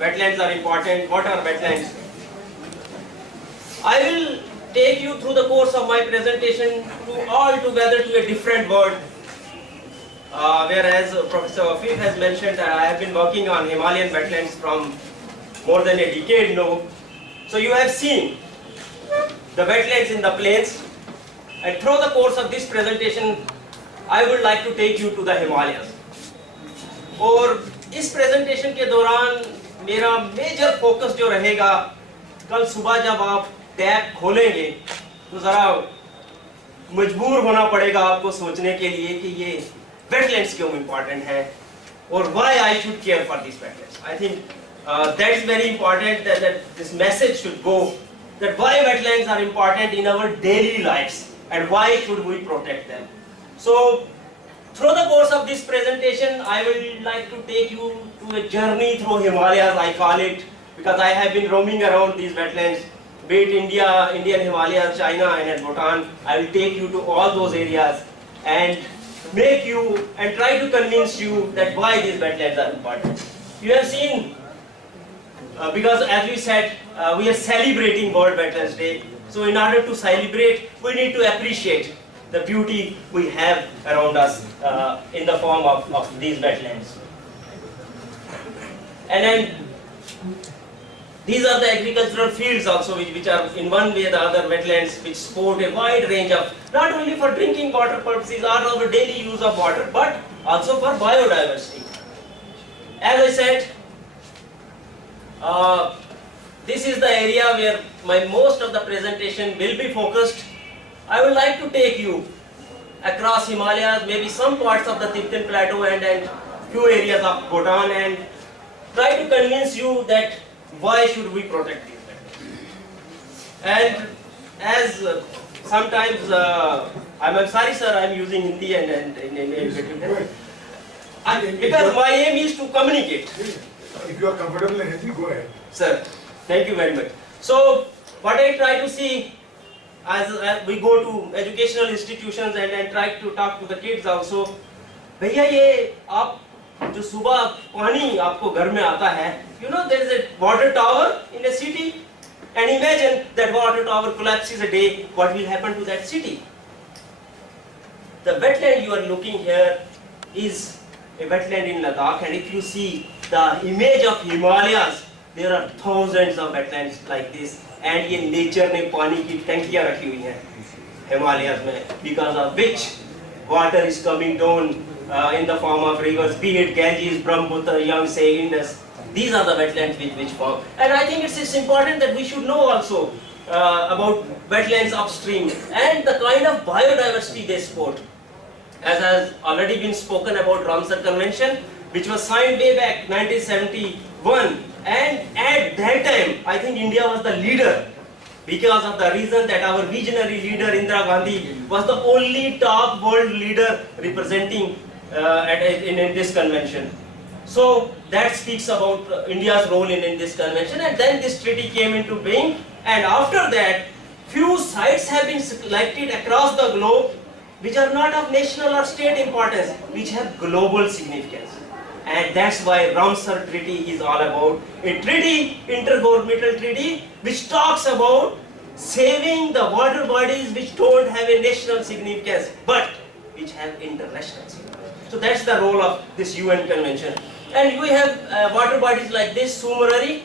wetlands are important. What are wetlands? I will take you through the course of my presentation to altogether to a different world. Whereas Professor Afif has mentioned that I have been working on Himalayan wetlands from more than a decade now. So you have seen the wetlands in the plains, and through the course of this presentation I would like to take you to the Himalayas. और इस presentation के दौरान मेरा major focus जो रहेगा, कल सुबह जब आप टैब खोलेंगे तो ज़रा मजबूर होना पड़ेगा आपको सोचने के लिए कि ये wetlands क्यों important है और why I should care for these wetlands. I think that is very important that this message should go, that why wetlands are important in our daily lives and why should we protect them. So through the course of this presentation, I will like to take you to a journey through Himalayas, I call it, because I have been roaming around these wetlands, be it India, Indian Himalayas, China and Bhutan. I will take you to all those areas and make you and try to convince you that why these wetlands are important. You have seen, because as we said, we are celebrating World Wetlands Day. So in order to celebrate, we need to appreciate the beauty we have around us in the form of these wetlands. And then these are the agricultural fields also which are in one way or the other wetlands, which support a wide range of, not only for drinking water purposes or our daily use of water, but also for biodiversity. As I said, this is the area where most of the presentation will be focused. I would like to take you across Himalayas, maybe some parts of the Tibetan Plateau and few areas of Bhutan, and try to convince you that why should we protect these wetlands. And as sometimes, I'm sorry sir, I'm using Hindi and because my aim is to communicate. If you are comfortable in Hindi, go ahead. Sir, thank you very much. So what I try to see as we go to educational institutions and try to talk to the kids also, भैया ये आप जो सुबह पानी आपको घर में आता है, you know there is a water tower in a city, and imagine that water tower collapses a day, what will happen to that city? The wetland you are looking here is a wetland in Ladakh, and if you see the image of Himalayas, there are thousands of wetlands like this, and ये nature ने पानी की टंकियां रखी हुई हैं Himalayas में, because of which water is coming down in the form of rivers, be it Ganges, Brahmaputra, Yangtze, Indus. These are the wetlands which form. And I think it's important that we should know also about wetlands upstream and the kind of biodiversity they support. As has already been spoken about Ramsar Convention, which was signed way back 1971, and at that time I think India was the leader because of the reason that our visionary leader Indira Gandhi was the only top world leader representing in this convention. So that speaks about India's role in this convention, and then this treaty came into being, and after that few sites have been selected across the globe which are not of national or state importance, which have global significance. And that's why Ramsar Treaty is all about. A treaty, intergovernmental treaty, which talks about saving the water bodies which don't have a national significance, but which have international significance. So that's the role of this UN convention. And we have water bodies like this, Sumarari,